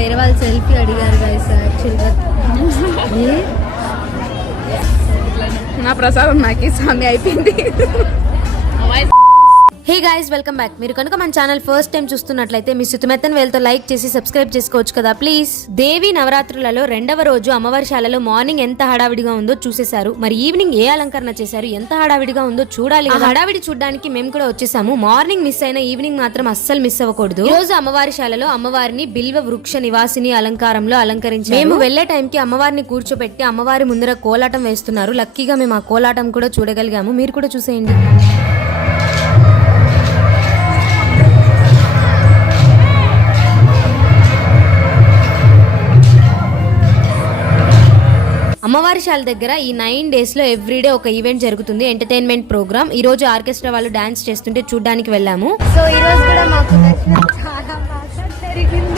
వేరే వాళ్ళు సెల్ఫీ అడిగారు గైస్ యాక్చువల్గా. నా ప్రసాదం నాకు స్వామి అయిపోయింది. Hey guys, welcome back. మీరు కనుక మన ఛానల్ ఫస్ట్ టైం చూస్తున్నట్లయితే మీ సుతిమెత్తని వేలతో లైక్ చేసి సబ్స్క్రైబ్ చేసుకోవచ్చు కదా ప్లీజ్. దేవి నవరాత్రులలో 2వ రోజు అమ్మవారి శాలలో మార్నింగ్ ఎంత హడావిడిగా ఉందో చూసేశారు. మరి ఈవినింగ్ ఏ అలంకరణ చేశారు, ఎంత హడావిడిగా ఉందో చూడాలి. హడావిడి చూడడానికి మేము కూడా వచ్చేసాము. మార్నింగ్ మిస్ అయిన ఈవినింగ్ మాత్రం అస్సలు మిస్ అవ్వకూడదు. ఈ రోజు అమ్మవారి శాలలో అమ్మవారిని బిల్వ వృక్ష నివాసిని అలంకారంలో అలంకరించారు. మేము వెళ్లే టైంకి అమ్మవారిని కూర్చోబెట్టి అమ్మవారి ముందర కోలాటం వేస్తున్నారు. లక్కీగా మేము ఆ కోలాటం కూడా చూడగలిగాము. మీరు కూడా చూసేయండి. అమ్మవారి శాల దగ్గర ఈ 9 days లో ఎవ్రీడే ఒక ఈవెంట్ జరుగుతుంది, ఎంటర్టైన్మెంట్ ప్రోగ్రామ్. ఈ రోజు ఆర్కెస్ట్రా వాళ్ళు డాన్స్ చేస్తుంటే చూడడానికి వెళ్ళాము. సో ఈ రోజు కూడా మాకు చాలా బాగా జరిగింది.